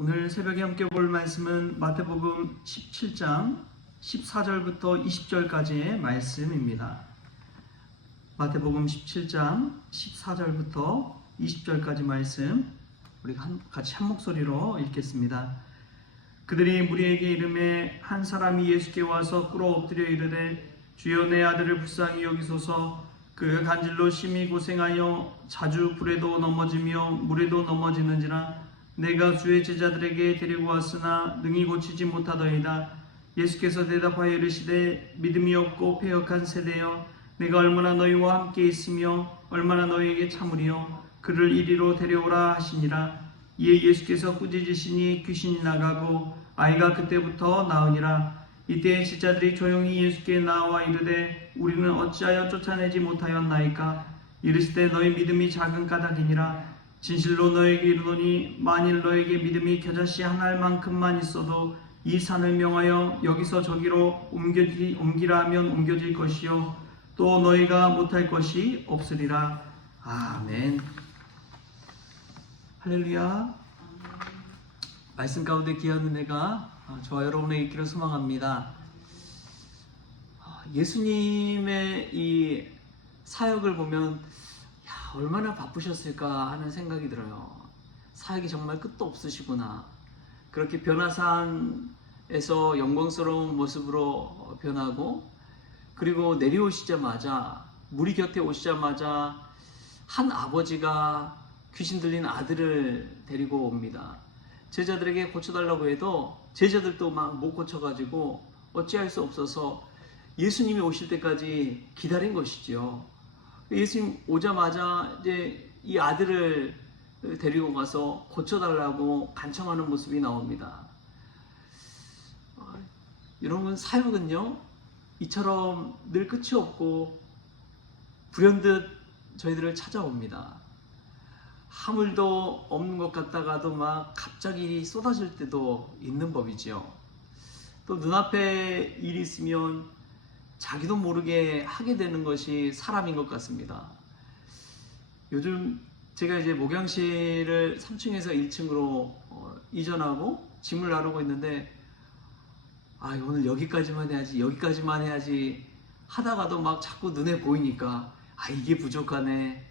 오늘 새벽에 함께 볼 말씀은 마태복음 17장 14절부터 20절까지의 말씀입니다. 마태복음 17장 14절부터 20절까지 말씀 우리 같이 한 목소리로 읽겠습니다. 그들이 무리에게 이르매 한 사람이 예수께 와서 꿇어 엎드려 이르되 주여 내 아들을 불쌍히 여기소서. 그 간질로 심히 고생하여 자주 불에도 넘어지며 물에도 넘어지는지라. 내가 주의 제자들에게 데리고 왔으나 능히 고치지 못하더이다. 예수께서 대답하여 이르시되 믿음이 없고 패역한 세대여, 내가 얼마나 너희와 함께 있으며 얼마나 너희에게 참으리요. 그를 이리로 데려오라 하시니라. 이에 예수께서 꾸짖으시니 귀신이 나가고 아이가 그때부터 나으니라. 이때 제자들이 조용히 예수께 나와 이르되 우리는 어찌하여 쫓아내지 못하였나이까. 이르시되 너희 믿음이 작은 까닭이니라. 진실로 너에게 이르노니 만일 너에게 믿음이 겨자씨 한 알만큼만 있어도 이 산을 명하여 여기서 저기로 옮기라 하면 옮겨질 것이요 또 너희가 못할 것이 없으리라. 아멘. 할렐루야. 말씀 가운데 귀한 은혜가 저와 여러분에게 있기를 소망합니다. 예수님의 이 사역을 보면 얼마나 바쁘셨을까 하는 생각이 들어요. 사역이 정말 끝도 없으시구나. 그렇게 변화산에서 영광스러운 모습으로 변하고, 그리고 내려오시자마자, 무리 곁에 오시자마자 한 아버지가 귀신 들린 아들을 데리고 옵니다. 제자들에게 고쳐달라고 해도 제자들도 막 못 고쳐가지고 어찌할 수 없어서 예수님이 오실 때까지 기다린 것이지요. 예수님 오자마자 이제 이 아들을 데리고 가서 고쳐달라고 간청하는 모습이 나옵니다. 여러분, 사역은요 이처럼 늘 끝이 없고 불현듯 저희들을 찾아옵니다. 하물도 없는 것 같다가도 막 갑자기 쏟아질 때도 있는 법이지요. 또 눈앞에 일이 있으면 자기도 모르게 하게 되는 것이 사람인 것 같습니다. 요즘 제가 이제 목양실을 3층에서 1층으로 이전하고 짐을 나르고 있는데, 오늘 여기까지만 해야지 하다가도 막 자꾸 눈에 보이니까 이게 부족하네.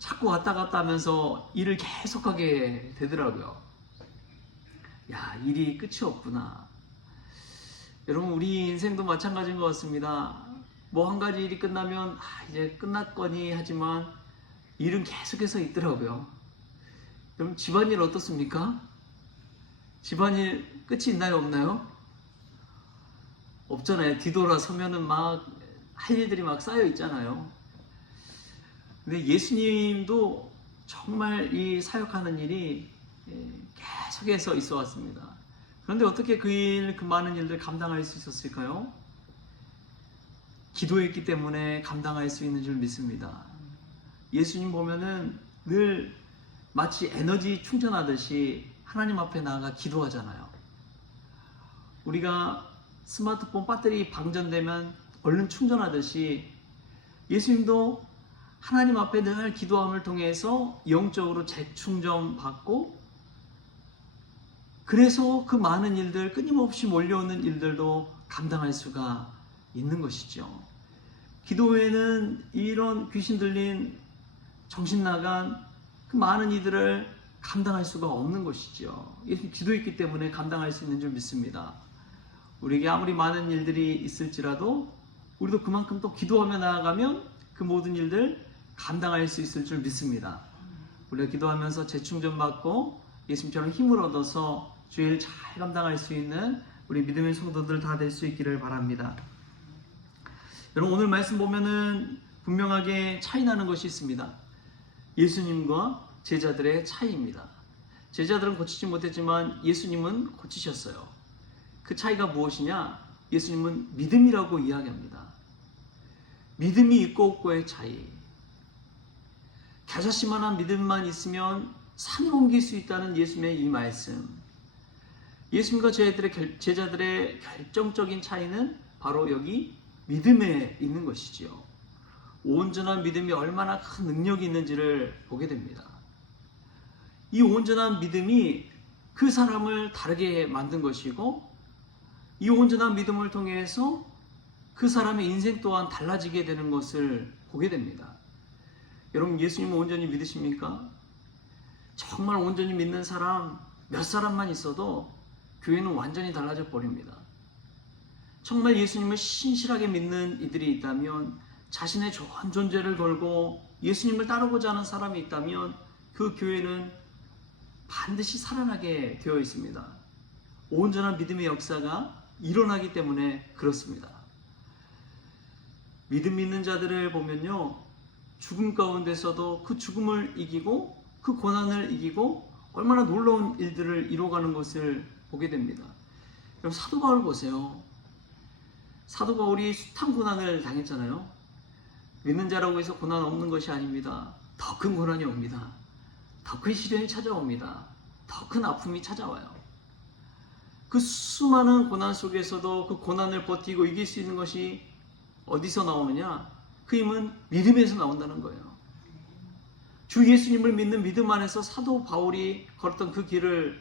자꾸 왔다 갔다 하면서 일을 계속하게 되더라고요. 일이 끝이 없구나. 여러분, 우리 인생도 마찬가지인 것 같습니다. 뭐 한 가지 일이 끝나면 이제 끝났거니 하지만 일은 계속해서 있더라고요. 여러분, 집안일 어떻습니까? 집안일 끝이 있나요, 없나요? 없잖아요. 뒤돌아서면은 막 할 일들이 막 쌓여 있잖아요. 근데 예수님도 정말 이 사역하는 일이 계속해서 있어 왔습니다. 그런데 어떻게 그 많은 일들 감당할 수 있었을까요? 기도했기 때문에 감당할 수 있는 줄 믿습니다. 예수님 보면은 늘 마치 에너지 충전하듯이 하나님 앞에 나아가 기도하잖아요. 우리가 스마트폰 배터리 방전되면 얼른 충전하듯이 예수님도 하나님 앞에 늘 기도함을 통해서 영적으로 재충전 받고, 그래서 그 많은 일들, 끊임없이 몰려오는 일들도 감당할 수가 있는 것이죠. 기도 외에는 이런 귀신 들린, 정신 나간 그 많은 이들을 감당할 수가 없는 것이죠. 예수님 기도했기 때문에 감당할 수 있는 줄 믿습니다. 우리에게 아무리 많은 일들이 있을지라도 우리도 그만큼 또 기도하며 나아가면 그 모든 일들 감당할 수 있을 줄 믿습니다. 우리가 기도하면서 재충전 받고 예수님처럼 힘을 얻어서 주의 일 잘 감당할 수 있는 우리 믿음의 성도들 다 될 수 있기를 바랍니다. 여러분, 오늘 말씀 보면은 분명하게 차이 나는 것이 있습니다. 예수님과 제자들의 차이입니다. 제자들은 고치지 못했지만 예수님은 고치셨어요. 그 차이가 무엇이냐? 예수님은 믿음이라고 이야기합니다. 믿음이 있고 없고의 차이. 겨자씨만한 믿음만 있으면 산을 옮길 수 있다는 예수님의 이 말씀. 예수님과 제자들의 결정적인 차이는 바로 여기 믿음에 있는 것이지요. 온전한 믿음이 얼마나 큰 능력이 있는지를 보게 됩니다. 이 온전한 믿음이 그 사람을 다르게 만든 것이고, 이 온전한 믿음을 통해서 그 사람의 인생 또한 달라지게 되는 것을 보게 됩니다. 여러분, 예수님을 온전히 믿으십니까? 정말 온전히 믿는 사람 몇 사람만 있어도 교회는 완전히 달라져 버립니다. 정말 예수님을 신실하게 믿는 이들이 있다면, 자신의 좋은 존재를 걸고 예수님을 따르고자 하는 사람이 있다면 그 교회는 반드시 살아나게 되어 있습니다. 온전한 믿음의 역사가 일어나기 때문에 그렇습니다. 믿음 있는 자들을 보면요, 죽음 가운데서도 그 죽음을 이기고 그 고난을 이기고 얼마나 놀라운 일들을 이루어가는 것을 보게 됩니다. 여러분, 사도 바울 보세요. 사도 바울이 숱한 고난을 당했잖아요. 믿는 자라고 해서 고난 없는 것이 아닙니다. 더 큰 고난이 옵니다. 더 큰 시련이 찾아옵니다. 더 큰 아픔이 찾아와요. 그 수많은 고난 속에서도 그 고난을 버티고 이길 수 있는 것이 어디서 나오느냐? 그 힘은 믿음에서 나온다는 거예요. 주 예수님을 믿는 믿음 안에서 사도 바울이 걸었던 그 길을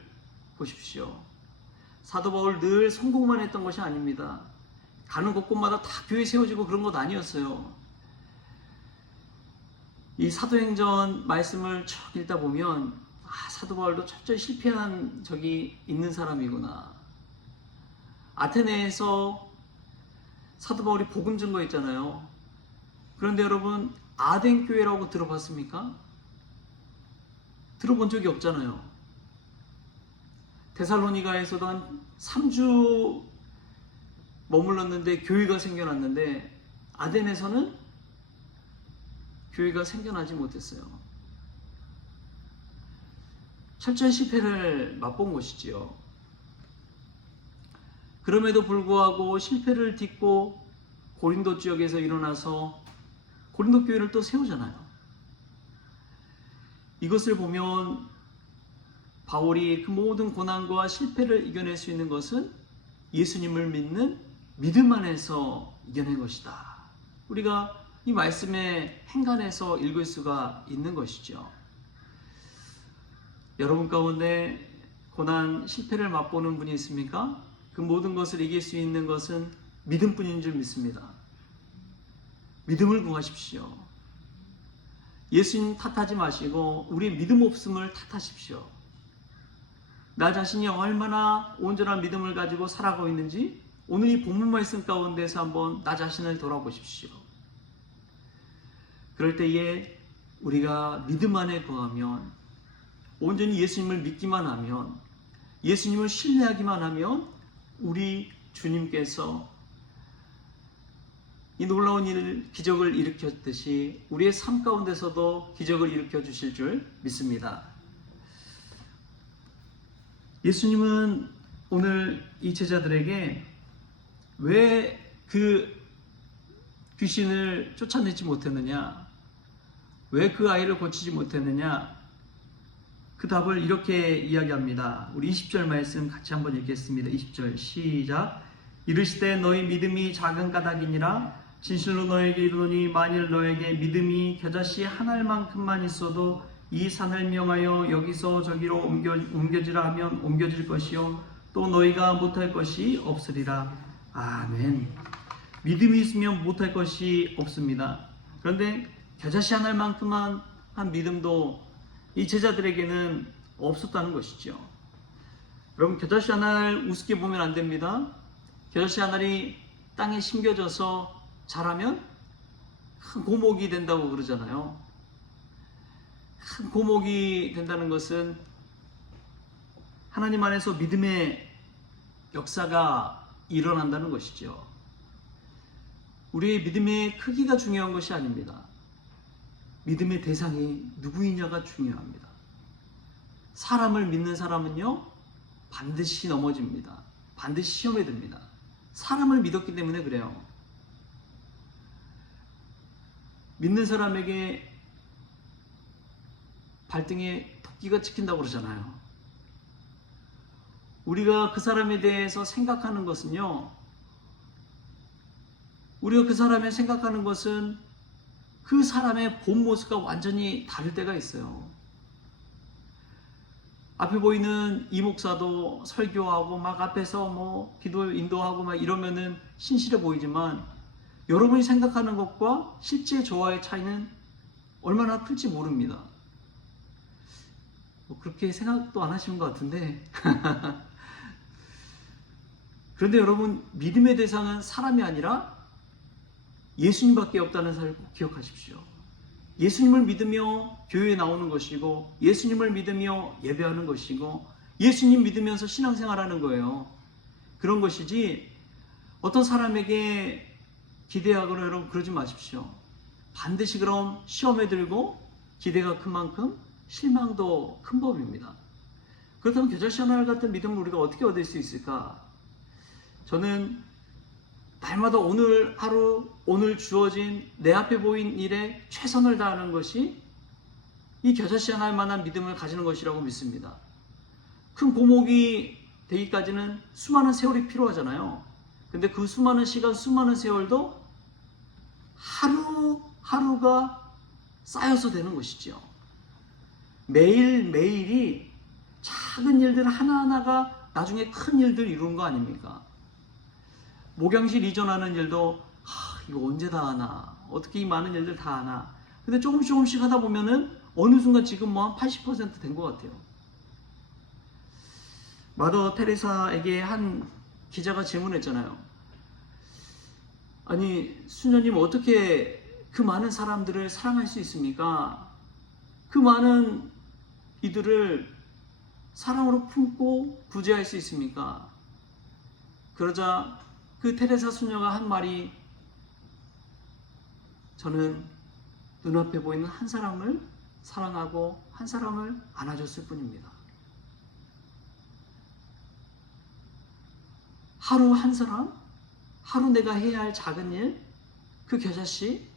보십시오. 사도 바울 늘 성공만 했던 것이 아닙니다. 가는 곳곳마다 다 교회 세워지고 그런 것 아니었어요. 이 사도행전 말씀을 쭉 읽다 보면, 사도 바울도 철저히 실패한 적이 있는 사람이구나. 아테네에서 사도 바울이 복음 증거했잖아요. 그런데 여러분, 아덴 교회라고 들어봤습니까? 들어본 적이 없잖아요. 데살로니가에서도 한 3주 머물렀는데 교회가 생겨났는데, 아덴에서는 교회가 생겨나지 못했어요. 철저히 실패를 맛본 것이지요. 그럼에도 불구하고 실패를 딛고 고린도 지역에서 일어나서 고린도 교회를 또 세우잖아요. 이것을 보면 바울이 그 모든 고난과 실패를 이겨낼 수 있는 것은 예수님을 믿는 믿음 안에서 이겨낸 것이다. 우리가 이 말씀의 행간에서 읽을 수가 있는 것이죠. 여러분 가운데 고난, 실패를 맛보는 분이 있습니까? 그 모든 것을 이길 수 있는 것은 믿음뿐인 줄 믿습니다. 믿음을 구하십시오. 예수님 탓하지 마시고 우리 믿음 없음을 탓하십시오. 나 자신이 얼마나 온전한 믿음을 가지고 살아가고 있는지 오늘 이 본문 말씀 가운데서 한번 나 자신을 돌아보십시오. 그럴 때에 우리가 믿음 안에 거하면, 온전히 예수님을 믿기만 하면, 예수님을 신뢰하기만 하면 우리 주님께서 이 놀라운 기적을 일으켰듯이 우리의 삶 가운데서도 기적을 일으켜 주실 줄 믿습니다. 예수님은 오늘 이 제자들에게 왜 그 귀신을 쫓아내지 못했느냐, 왜 그 아이를 고치지 못했느냐, 그 답을 이렇게 이야기합니다. 우리 20절 말씀 같이 한번 읽겠습니다. 20절 시작. 이르시되 너희 믿음이 작은 까닭이니라. 진실로 너에게 이르노니 만일 너에게 믿음이 겨자씨 한 알만큼만 있어도 이 산을 명하여 여기서 저기로 옮겨지라 하면 옮겨질 것이요 또 너희가 못할 것이 없으리라. 아멘. 믿음이 있으면 못할 것이 없습니다. 그런데 겨자씨 한 알만큼만 한 믿음도 이 제자들에게는 없었다는 것이죠. 여러분, 겨자씨 한 알 우습게 보면 안 됩니다. 겨자씨 한 알이 땅에 심겨져서 자라면 큰 고목이 된다고 그러잖아요. 큰 고목이 된다는 것은 하나님 안에서 믿음의 역사가 일어난다는 것이죠. 우리의 믿음의 크기가 중요한 것이 아닙니다. 믿음의 대상이 누구이냐가 중요합니다. 사람을 믿는 사람은요, 반드시 넘어집니다. 반드시 시험에 듭니다. 사람을 믿었기 때문에 그래요. 믿는 사람에게 발등에 토끼가 찍힌다고 그러잖아요. 우리가 그 사람에 대해서 생각하는 것은요, 우리가 그 사람을 생각하는 것은 그 사람의 본 모습과 완전히 다를 때가 있어요. 앞에 보이는 이 목사도 설교하고 막 앞에서 뭐 기도 인도하고 막 이러면은 신실해 보이지만 여러분이 생각하는 것과 실제 저와의 차이는 얼마나 클지 모릅니다. 뭐 그렇게 생각도 안 하시는 것 같은데 그런데 여러분, 믿음의 대상은 사람이 아니라 예수님밖에 없다는 사실을 꼭 기억하십시오. 예수님을 믿으며 교회에 나오는 것이고, 예수님을 믿으며 예배하는 것이고, 예수님 믿으면서 신앙생활하는 거예요. 그런 것이지 어떤 사람에게 기대하거나 여러분 그러지 마십시오. 반드시 그럼 시험에 들고 기대가 큰 만큼 실망도 큰 법입니다. 그렇다면 겨자씨하나 같은 믿음을 우리가 어떻게 얻을 수 있을까? 저는 날마다 오늘 하루, 오늘 주어진 내 앞에 보인 일에 최선을 다하는 것이 이 겨자씨 하나일 만한 믿음을 가지는 것이라고 믿습니다. 큰 고목이 되기까지는 수많은 세월이 필요하잖아요. 근데 그 수많은 시간, 수많은 세월도 하루하루가 쌓여서 되는 것이죠. 매일매일이 작은 일들 하나하나가 나중에 큰 일들 이루는 거 아닙니까? 목양실 이전하는 일도 이거 언제 다 하나? 어떻게 이 많은 일들 다 하나? 근데 조금씩 하다 보면은 어느 순간 지금 뭐 한 80% 된 것 같아요. 마더 테레사에게 한 기자가 질문했잖아요. 아니, 수녀님 어떻게 그 많은 사람들을 사랑할 수 있습니까? 그 많은 이들을 사랑으로 품고 구제할 수 있습니까? 그러자 그 테레사 수녀가 한 말이, 저는 눈앞에 보이는 한 사람을 사랑하고 한 사람을 안아줬을 뿐입니다. 하루 한 사람, 하루 내가 해야 할 작은 일, 그 겨자씨,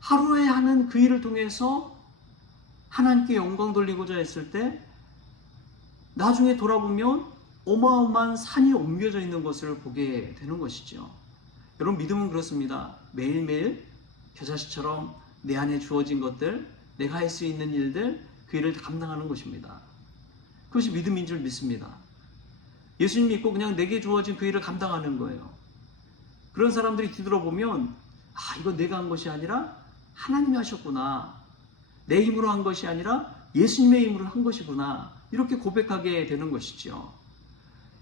하루에 하는 그 일을 통해서 하나님께 영광 돌리고자 했을 때 나중에 돌아보면 어마어마한 산이 옮겨져 있는 것을 보게 되는 것이죠. 여러분, 믿음은 그렇습니다. 매일매일 겨자씨처럼 내 안에 주어진 것들, 내가 할 수 있는 일들, 그 일을 감당하는 것입니다. 그것이 믿음인 줄 믿습니다. 예수님 믿고 그냥 내게 주어진 그 일을 감당하는 거예요. 그런 사람들이 뒤돌아보면 이건 내가 한 것이 아니라 하나님이 하셨구나. 내 힘으로 한 것이 아니라 예수님의 힘으로 한 것이구나. 이렇게 고백하게 되는 것이죠.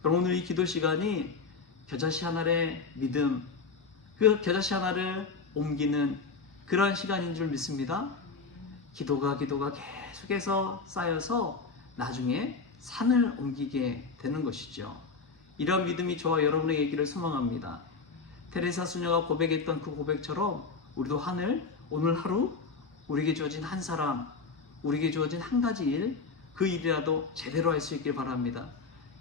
여러분, 오늘 이 기도 시간이 겨자씨 하나의 믿음, 그 겨자씨 하나를 옮기는 그러한 시간인 줄 믿습니다. 기도가 계속해서 쌓여서 나중에 산을 옮기게 되는 것이죠. 이러한 믿음이 저와 여러분의 얘기를 소망합니다. 테레사 수녀가 고백했던 그 고백처럼 우리도 오늘 하루 우리에게 주어진 한 사람, 우리에게 주어진 한 가지 일, 그 일이라도 제대로 할 수 있길 바랍니다.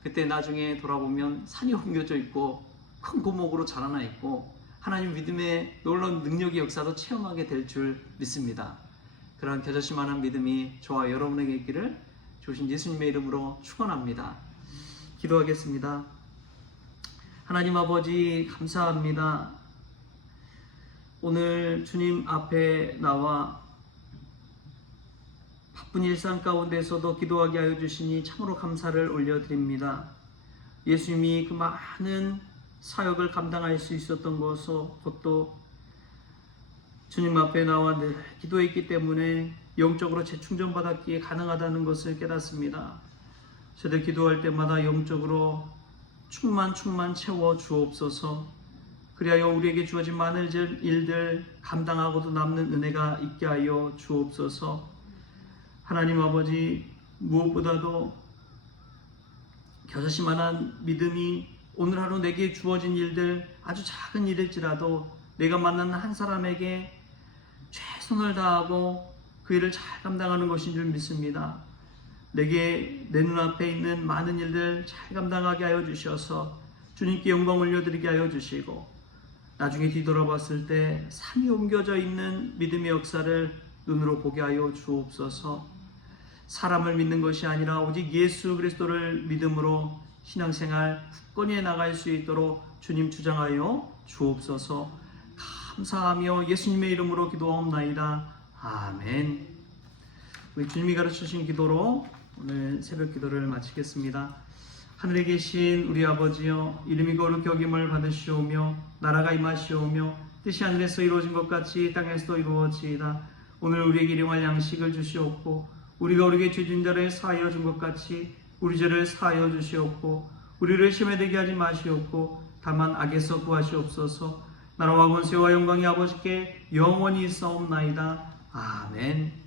그때 나중에 돌아보면 산이 옮겨져 있고 큰 고목으로 자라나 있고 하나님 믿음의 놀라운 능력의 역사도 체험하게 될 줄 믿습니다. 그러한 겨자씨만한 믿음이 저와 여러분에게 있기를 주신 예수님의 이름으로 축원합니다. 기도하겠습니다. 하나님 아버지, 감사합니다. 오늘 주님 앞에 나와 바쁜 일상 가운데서도 기도하게 하여 주시니 참으로 감사를 올려드립니다. 예수님이 그 많은 사역을 감당할 수 있었던 것도 주님 앞에 나와 늘 기도했기 때문에 영적으로 재충전받았기에 가능하다는 것을 깨닫습니다. 저들 기도할 때마다 영적으로 충만 채워 주옵소서. 그리하여 우리에게 주어진 많은 일들 감당하고도 남는 은혜가 있게 하여 주옵소서. 하나님 아버지, 무엇보다도 겨자씨만한 믿음이 오늘 하루 내게 주어진 일들, 아주 작은 일일지라도 내가 만나는 한 사람에게 최선을 다하고 그 일을 잘 감당하는 것인 줄 믿습니다. 내 눈앞에 있는 많은 일들 잘 감당하게 하여 주셔서 주님께 영광 올려드리게 하여 주시고, 나중에 뒤돌아봤을 때 산이 옮겨져 있는 믿음의 역사를 눈으로 보게 하여 주옵소서. 사람을 믿는 것이 아니라 오직 예수 그리스도를 믿음으로 신앙생활 굳건히 나갈 수 있도록 주님 주장하여 주옵소서. 감사하며 예수님의 이름으로 기도하옵나이다. 아멘. 우리 주님이 가르치신 기도로 오늘 새벽 기도를 마치겠습니다. 하늘에 계신 우리 아버지여, 이름이 거룩히 여김을 받으시오며 나라가 임하시오며 뜻이 하늘에서 이루어진 것 같이 땅에서도 이루어지이다. 오늘 우리에게 일용할 양식을 주시옵고 우리가 우리에게 죄진 자를 사하여 준 것 같이 우리 죄를 사하여 주시옵고 우리를 시험에 들게 하지 마시옵고 다만 악에서 구하시옵소서. 나라와 권세와 영광이 아버지께 영원히 있사옵나이다. 아멘.